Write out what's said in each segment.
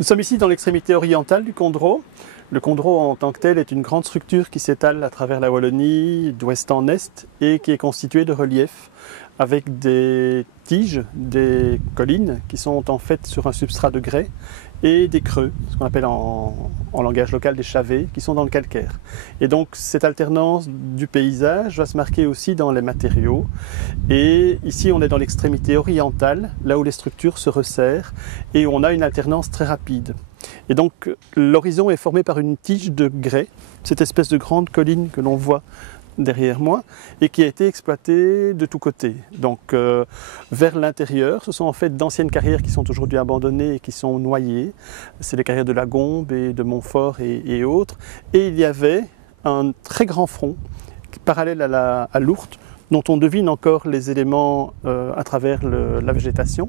Nous sommes ici dans l'extrémité orientale du Condroz. Le Condroz en tant que tel est une grande structure qui s'étale à travers la Wallonie d'ouest en est et qui est constituée de reliefs avec des tiges, des collines qui sont en fait sur un substrat de grès et des creux, ce qu'on appelle en langage local des chavets, qui sont dans le calcaire. Et donc cette alternance du paysage va se marquer aussi dans les matériaux. Et ici on est dans l'extrémité orientale, là où les structures se resserrent et où on a une alternance très rapide. Et donc l'horizon est formé par une tige de grès, cette espèce de grande colline que l'on voit derrière moi et qui a été exploitée de tous côtés. Donc vers l'intérieur, ce sont en fait d'anciennes carrières qui sont aujourd'hui abandonnées et qui sont noyées. C'est les carrières de la Gombe et de Montfort et autres. Et il y avait un très grand front parallèle à l'Ourthe, dont on devine encore les éléments à travers la végétation,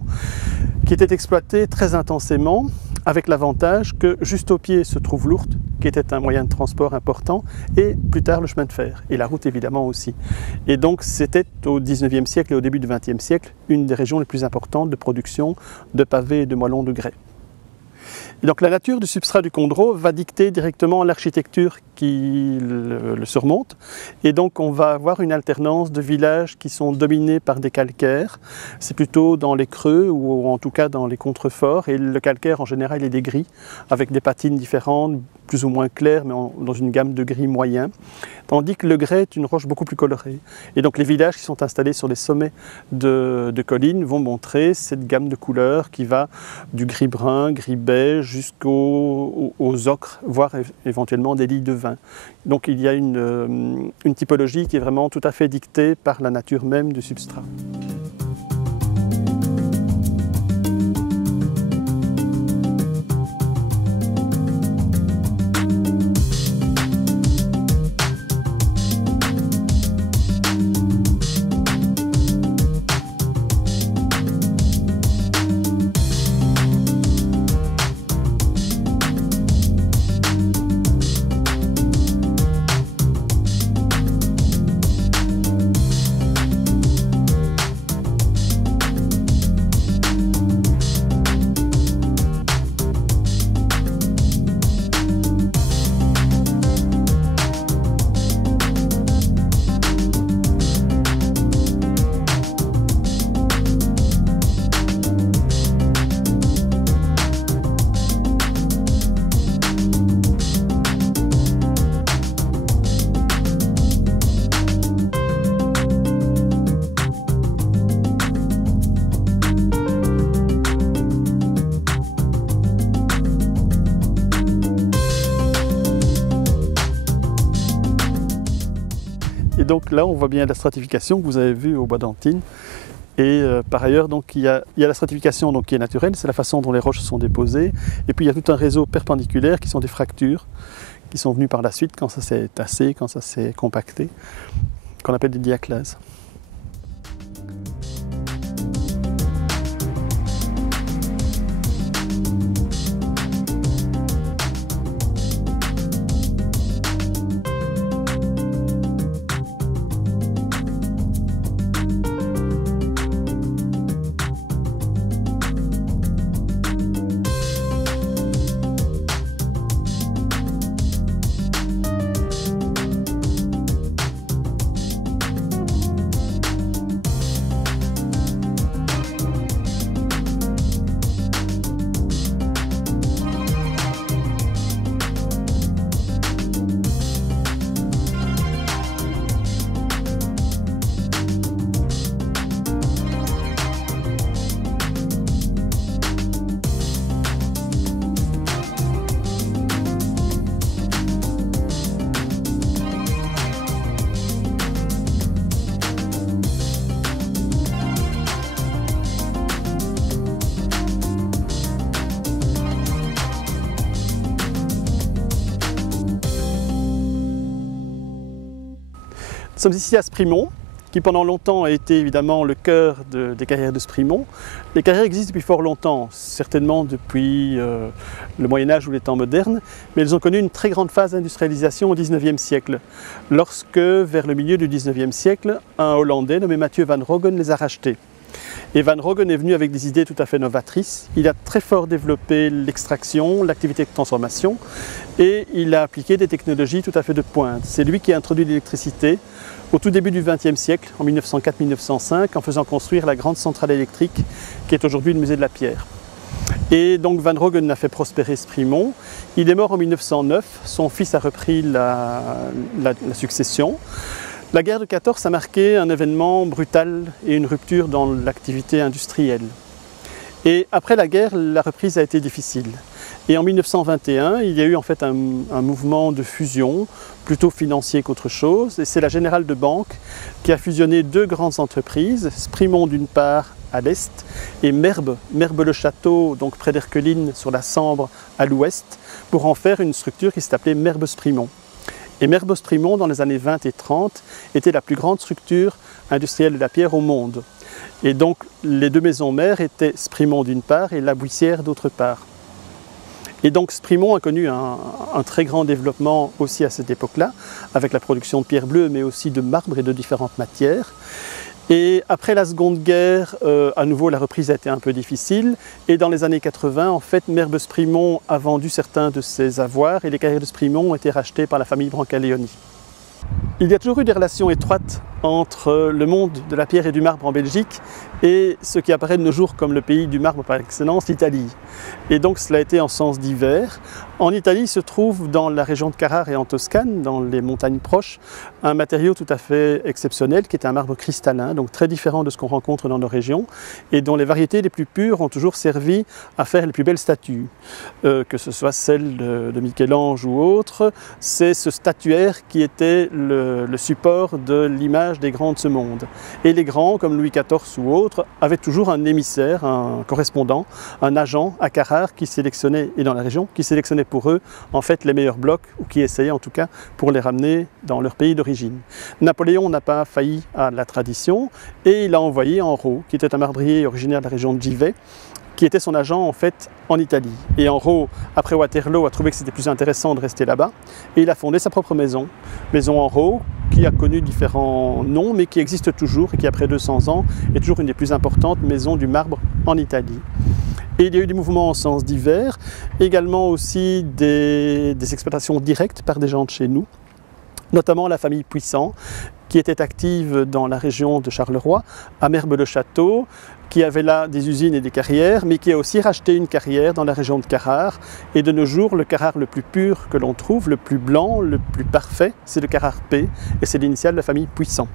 qui était exploité très intensément, avec l'avantage que juste au pied se trouve l'Ourthe, qui était un moyen de transport important, et plus tard le chemin de fer, et la route évidemment aussi. Et donc c'était au XIXe siècle et au début du XXe siècle une des régions les plus importantes de production de pavés et de moellons de grès. Et donc la nature du substrat du Condroz va dicter directement l'architecture qui le surmonte. Et donc on va avoir une alternance de villages qui sont dominés par des calcaires. C'est plutôt dans les creux ou en tout cas dans les contreforts. Et le calcaire en général il est des gris avec des patines différentes, plus ou moins claires, mais dans une gamme de gris moyen. Tandis que le grès est une roche beaucoup plus colorée. Et donc les villages qui sont installés sur les sommets de collines vont montrer cette gamme de couleurs qui va du gris brun, gris beige, jusqu'aux ocres, voire éventuellement des lits de vin. Donc il y a une typologie qui est vraiment tout à fait dictée par la nature même du substrat. Et donc là, on voit bien la stratification que vous avez vue au bois d'Antine. Et par ailleurs, donc, il y a la stratification donc, qui est naturelle, c'est la façon dont les roches sont déposées. Et puis il y a tout un réseau perpendiculaire qui sont des fractures, qui sont venues par la suite quand ça s'est tassé, quand ça s'est compacté, qu'on appelle des diaclases. Nous sommes ici à Sprimont, qui pendant longtemps a été évidemment le cœur des carrières de Sprimont. Les carrières existent depuis fort longtemps, certainement depuis le Moyen-Âge ou les temps modernes, mais elles ont connu une très grande phase d'industrialisation au XIXe siècle, lorsque, vers le milieu du XIXe siècle, un Hollandais nommé Mathieu van Roggen les a rachetées. Et Van Roggen est venu avec des idées tout à fait novatrices. Il a très fort développé l'extraction, l'activité de transformation et il a appliqué des technologies tout à fait de pointe. C'est lui qui a introduit l'électricité au tout début du XXe siècle, en 1904-1905, en faisant construire la grande centrale électrique qui est aujourd'hui le musée de la Pierre. Et donc Van Roggen a fait prospérer Sprimont. Il est mort en 1909, son fils a repris la succession. La guerre de 14 a marqué un événement brutal et une rupture dans l'activité industrielle. Et après la guerre, la reprise a été difficile. Et en 1921, il y a eu en fait un mouvement de fusion, plutôt financier qu'autre chose. Et c'est la Générale de Banque qui a fusionné deux grandes entreprises, Sprimont d'une part à l'est et Merbe-le-Château, donc près d'Erqueline sur la Sambre à l'ouest, pour en faire une structure qui s'est appelée Merbe-Sprimont. Et Merbe-Sprimont, dans les années 20 et 30, était la plus grande structure industrielle de la pierre au monde. Et donc les deux maisons mères étaient Sprimont d'une part et La Buissière d'autre part. Et donc Sprimont a connu un très grand développement aussi à cette époque-là, avec la production de pierre bleue, mais aussi de marbre et de différentes matières. Et après la Seconde Guerre, à nouveau la reprise a été un peu difficile. Et dans les années 80, en fait, Merbe-Sprimont a vendu certains de ses avoirs et les carrières de Sprimont ont été rachetées par la famille Brancaleoni. Il y a toujours eu des relations étroites entre le monde de la pierre et du marbre en Belgique et ce qui apparaît de nos jours comme le pays du marbre par excellence, l'Italie. Et donc cela a été en sens divers. En Italie se trouve dans la région de Carrare et en Toscane, dans les montagnes proches, un matériau tout à fait exceptionnel qui est un marbre cristallin, donc très différent de ce qu'on rencontre dans nos régions et dont les variétés les plus pures ont toujours servi à faire les plus belles statues. Que ce soit celle de Michel-Ange ou autre, c'est ce statuaire qui était le support de l'image des grands de ce monde. Et les grands, comme Louis XIV ou autres, avaient toujours un émissaire, un correspondant, un agent à Carrare qui sélectionnait, et dans la région, qui sélectionnait pour eux en fait les meilleurs blocs, ou qui essayait en tout cas pour les ramener dans leur pays d'origine. Napoléon n'a pas failli à la tradition et il a envoyé Henrot, qui était un marbrier originaire de la région de Givet, qui était son agent en fait en Italie. Et Henrot, après Waterloo, a trouvé que c'était plus intéressant de rester là-bas et il a fondé sa propre maison, Maison Henrot, qui a connu différents noms mais qui existe toujours et qui après 200 ans est toujours une des plus importantes maisons du marbre en Italie. Et il y a eu des mouvements en sens divers, également aussi des exploitations directes par des gens de chez nous, notamment la famille Puissant, qui était active dans la région de Charleroi, à Merbe-le-Château, qui avait là des usines et des carrières, mais qui a aussi racheté une carrière dans la région de Carrare. Et de nos jours, le Carrare le plus pur que l'on trouve, le plus blanc, le plus parfait, c'est le Carrare P, et c'est l'initiale de la famille Puissant.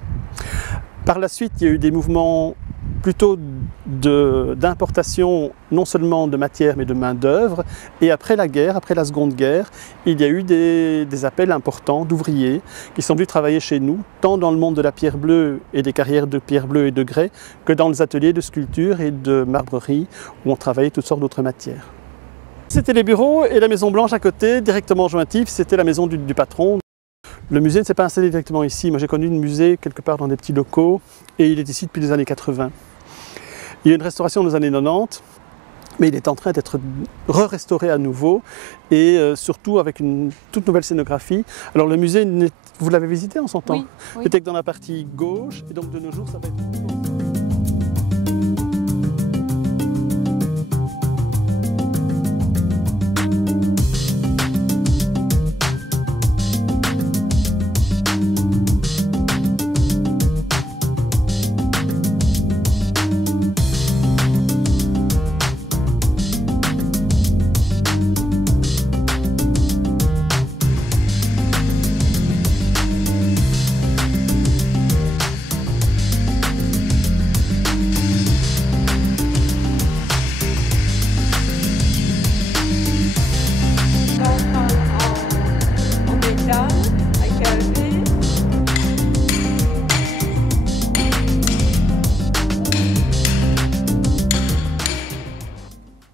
Par la suite, il y a eu des mouvements plutôt d'importation non seulement de matière mais de main-d'œuvre. Et après la guerre, après la Seconde Guerre, il y a eu des appels importants d'ouvriers qui sont venus travailler chez nous, tant dans le monde de la pierre bleue et des carrières de pierre bleue et de grès, que dans les ateliers de sculpture et de marbrerie où on travaillait toutes sortes d'autres matières. C'était les bureaux et la Maison Blanche à côté, directement jointif, c'était la maison du patron. Le musée ne s'est pas installé directement ici. Moi j'ai connu le musée quelque part dans des petits locaux et il est ici depuis les années 80. Il y a eu une restauration dans les années 90, mais il est en train d'être re-restauré à nouveau et surtout avec une toute nouvelle scénographie. Alors le musée, vous l'avez visité en son temps? Oui. C'était que dans la partie gauche et donc de nos jours ça va être...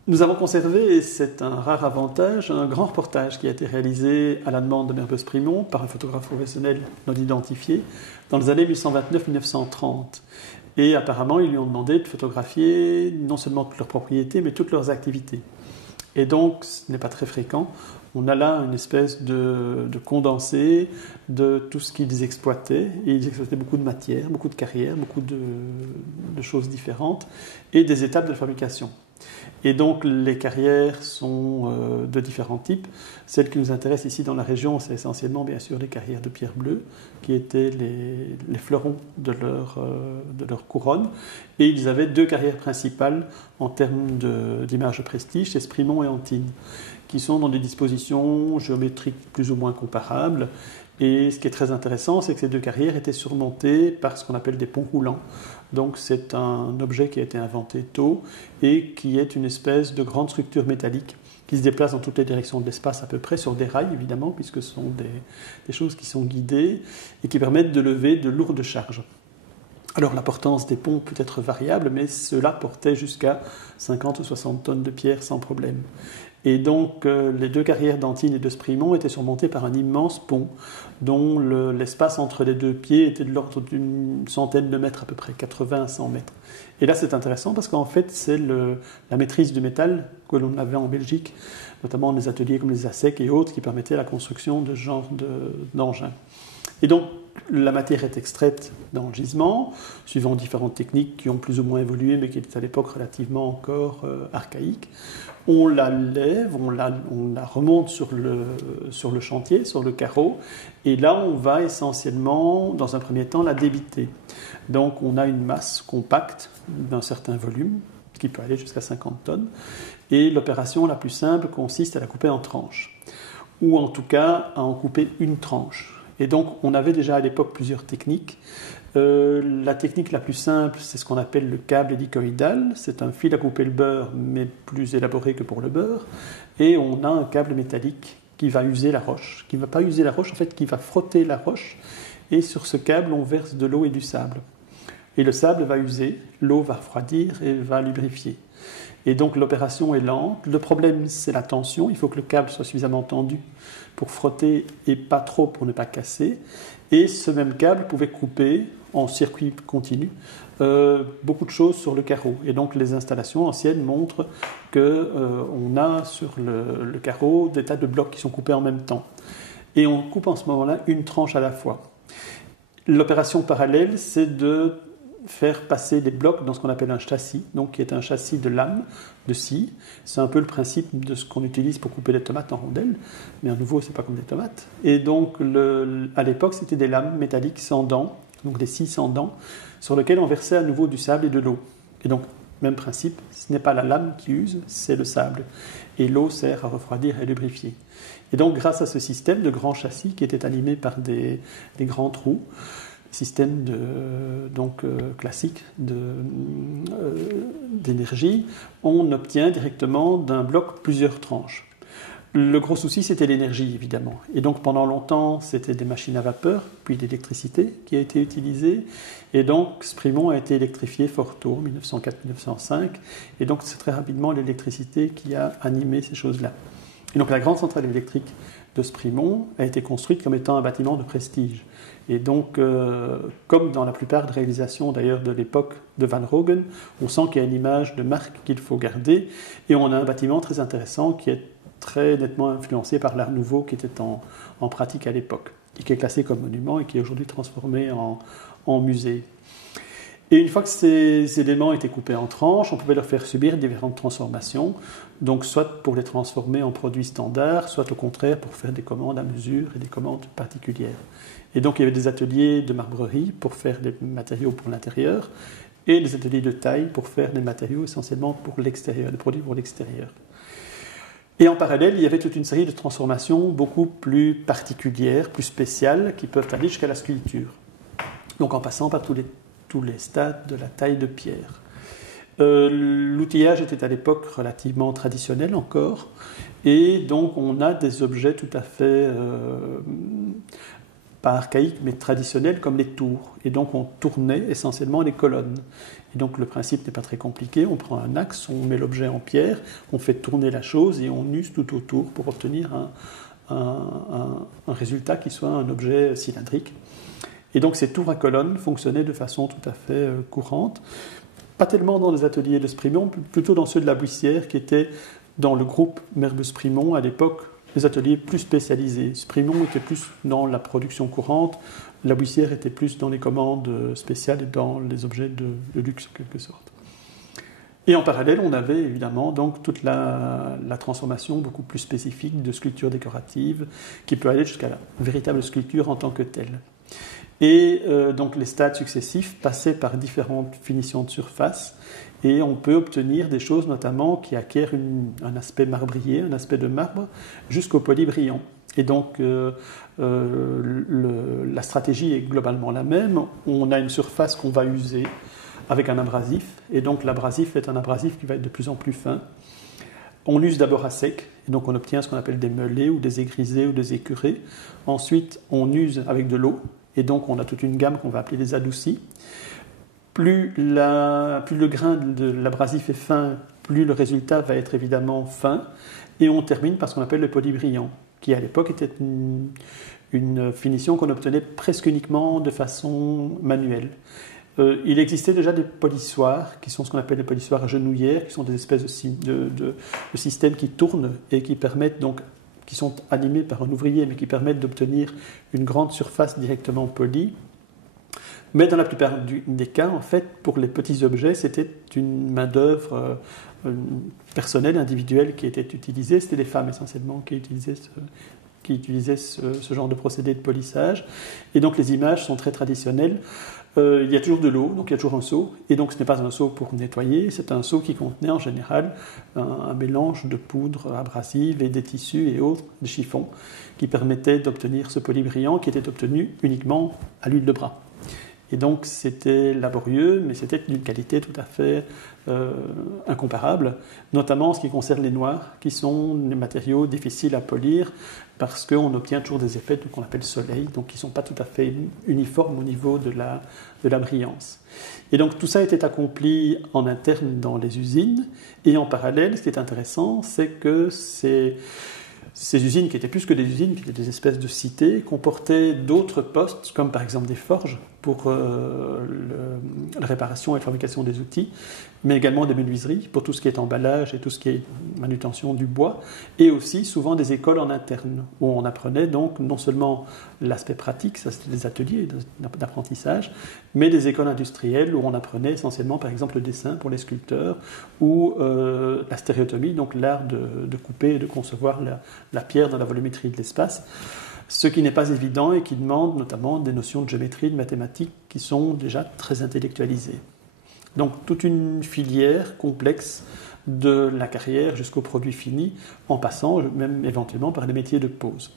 Nous avons conservé, et c'est un rare avantage, un grand reportage qui a été réalisé à la demande de Merbe-Sprimont par un photographe professionnel non identifié dans les années 1829-1930. Et apparemment, ils lui ont demandé de photographier non seulement toutes leurs propriétés, mais toutes leurs activités. Et donc, ce n'est pas très fréquent On a là une espèce de condensé de tout ce qu'ils exploitaient. Et ils exploitaient beaucoup de matières, beaucoup de carrières, beaucoup de choses différentes et des étapes de fabrication. Et donc les carrières sont de différents types. Celles qui nous intéressent ici dans la région, c'est essentiellement bien sûr les carrières de pierre bleue, qui étaient les fleurons de leur couronne. Et ils avaient deux carrières principales en termes d'image de prestige, c'est Sprimont et Antine, qui sont dans des dispositions géométriques plus ou moins comparables. Et ce qui est très intéressant, c'est que ces deux carrières étaient surmontées par ce qu'on appelle des ponts roulants. Donc c'est un objet qui a été inventé tôt et qui est une espèce de grande structure métallique qui se déplace dans toutes les directions de l'espace à peu près, sur des rails évidemment, puisque ce sont des choses qui sont guidées et qui permettent de lever de lourdes charges. Alors la portance des ponts peut être variable, mais ceux-là portaient jusqu'à 50 ou 60 tonnes de pierre sans problème. Et donc les deux carrières d'Antine et de Sprimont étaient surmontées par un immense pont dont l'espace entre les deux pieds était de l'ordre d'une centaine de mètres à peu près, 80 à 100 mètres. Et là c'est intéressant parce qu'en fait c'est la maîtrise du métal que l'on avait en Belgique, notamment dans des ateliers comme les ASEC et autres qui permettaient la construction de ce genre d'engins. Et donc la matière est extraite dans le gisement, suivant différentes techniques qui ont plus ou moins évolué, mais qui étaient à l'époque relativement encore archaïques. On la lève, on la remonte sur le chantier, sur le carreau, et là on va essentiellement, dans un premier temps, la débiter. Donc on a une masse compacte d'un certain volume, qui peut aller jusqu'à 50 tonnes, et l'opération la plus simple consiste à la couper en tranches, ou en tout cas à en couper une tranche. Et donc, on avait déjà à l'époque plusieurs techniques. La technique la plus simple, c'est ce qu'on appelle le câble hélicoïdal. C'est un fil à couper le beurre, mais plus élaboré que pour le beurre. Et on a un câble métallique qui va user la roche. Qui ne va pas user la roche, en fait, qui va frotter la roche. Et sur ce câble, on verse de l'eau et du sable. Et le sable va user, l'eau va refroidir et va lubrifier. Et donc l'opération est lente. Le problème, c'est la tension. Il faut que le câble soit suffisamment tendu pour frotter et pas trop pour ne pas casser. Et ce même câble pouvait couper en circuit continu beaucoup de choses sur le carreau. Et donc les installations anciennes montrent qu'on a sur le carreau des tas de blocs qui sont coupés en même temps. Et on coupe en ce moment-là une tranche à la fois. L'opération parallèle, c'est de faire passer des blocs dans ce qu'on appelle un châssis, donc qui est un châssis de lame, de scie. C'est un peu le principe de ce qu'on utilise pour couper des tomates en rondelles, mais à nouveau, c'est pas comme des tomates. Et donc, à l'époque, c'était des lames métalliques sans dents, donc des scies sans dents, sur lesquelles on versait à nouveau du sable et de l'eau. Et donc, même principe, ce n'est pas la lame qui use, c'est le sable. Et l'eau sert à refroidir et lubrifier. Et donc, grâce à ce système de grands châssis qui était animé par des grands trous, système classique d'énergie, on obtient directement d'un bloc plusieurs tranches. Le gros souci, c'était l'énergie, évidemment. Et donc, pendant longtemps, c'était des machines à vapeur, puis l'électricité qui a été utilisée. Et donc, Sprimont a été électrifié fort tôt, 1904-1905. Et donc, c'est très rapidement l'électricité qui a animé ces choses-là. Et donc, la grande centrale électrique de Sprimont a été construite comme étant un bâtiment de prestige. Et donc, comme dans la plupart des réalisations d'ailleurs de l'époque de Van Roogen, on sent qu'il y a une image de marque qu'il faut garder. Et on a un bâtiment très intéressant qui est très nettement influencé par l'Art Nouveau qui était en pratique à l'époque, et qui est classé comme monument et qui est aujourd'hui transformé en musée. Et une fois que ces éléments étaient coupés en tranches, on pouvait leur faire subir différentes transformations, donc soit pour les transformer en produits standards, soit au contraire pour faire des commandes à mesure et des commandes particulières. Et donc il y avait des ateliers de marbrerie pour faire des matériaux pour l'intérieur, et des ateliers de taille pour faire des matériaux essentiellement pour l'extérieur, des produits pour l'extérieur. Et en parallèle, il y avait toute une série de transformations beaucoup plus particulières, plus spéciales, qui peuvent aller jusqu'à la sculpture. Donc en passant par tous les stades de la taille de pierre. L'outillage était à l'époque relativement traditionnel encore, et donc on a des objets tout à fait, pas archaïques, mais traditionnels comme les tours. Et donc on tournait essentiellement les colonnes. Et donc le principe n'est pas très compliqué, on prend un axe, on met l'objet en pierre, on fait tourner la chose et on use tout autour pour obtenir un résultat qui soit un objet cylindrique. Et donc ces tours à colonnes fonctionnaient de façon tout à fait courante, pas tellement dans les ateliers de Sprimont, plutôt dans ceux de la Buissière qui étaient dans le groupe Merbus-Sprimont à l'époque des ateliers plus spécialisés. Sprimont était plus dans la production courante, la Buissière était plus dans les commandes spéciales et dans les objets de luxe en quelque sorte. Et en parallèle, on avait évidemment donc toute la transformation beaucoup plus spécifique de sculpture décorative qui peut aller jusqu'à la véritable sculpture en tant que telle. Et donc les stades successifs passaient par différentes finitions de surface et on peut obtenir des choses notamment qui acquièrent un aspect marbrier, un aspect de marbre, jusqu'au poli brillant. Et donc la stratégie est globalement la même. On a une surface qu'on va user avec un abrasif, et donc l'abrasif est un abrasif qui va être de plus en plus fin. On use d'abord à sec, et donc on obtient ce qu'on appelle des meulés ou des égrisés ou des écurés. Ensuite, on use avec de l'eau, et donc on a toute une gamme qu'on va appeler des adoucis. Plus le grain de l'abrasif est fin, plus le résultat va être évidemment fin, et on termine par ce qu'on appelle le poli brillant, qui à l'époque était une finition qu'on obtenait presque uniquement de façon manuelle. Il existait déjà des polissoirs, qui sont ce qu'on appelle des polissoirs genouillères, qui sont des espèces de systèmes qui tournent et qui permettent donc, qui sont animés par un ouvrier, mais qui permettent d'obtenir une grande surface directement polie. Mais dans la plupart des cas, en fait, pour les petits objets, c'était une main-d'œuvre personnelle, individuelle qui était utilisée. C'était les femmes essentiellement qui utilisaient ce genre de procédé de polissage. Et donc les images sont très traditionnelles. Il y a toujours de l'eau, donc il y a toujours un seau. Et donc ce n'est pas un seau pour nettoyer, c'est un seau qui contenait en général un mélange de poudre abrasive et des tissus et autres, des chiffons, qui permettaient d'obtenir ce poli brillant qui était obtenu uniquement à l'huile de bras. Et donc c'était laborieux, mais c'était d'une qualité tout à fait incomparable, notamment en ce qui concerne les noirs, qui sont des matériaux difficiles à polir, parce qu'on obtient toujours des effets qu'on appelle soleil, donc qui ne sont pas tout à fait uniformes au niveau de la brillance. Et donc tout ça était accompli en interne dans les usines, et en parallèle, ce qui est intéressant, c'est que ces usines, qui étaient plus que des usines, qui étaient des espèces de cités, comportaient d'autres postes, comme par exemple des forges pour la réparation et la fabrication des outils, mais également des menuiseries pour tout ce qui est emballage et tout ce qui est manutention du bois, et aussi souvent des écoles en interne, où on apprenait donc non seulement l'aspect pratique, ça c'était des ateliers d'apprentissage, mais des écoles industrielles où on apprenait essentiellement par exemple le dessin pour les sculpteurs, ou la stéréotomie, donc l'art de couper et de concevoir la pierre dans la volumétrie de l'espace, ce qui n'est pas évident et qui demande notamment des notions de géométrie, de mathématiques qui sont déjà très intellectualisées. Donc toute une filière complexe de la carrière jusqu'au produit fini, en passant même éventuellement par les métiers de pose.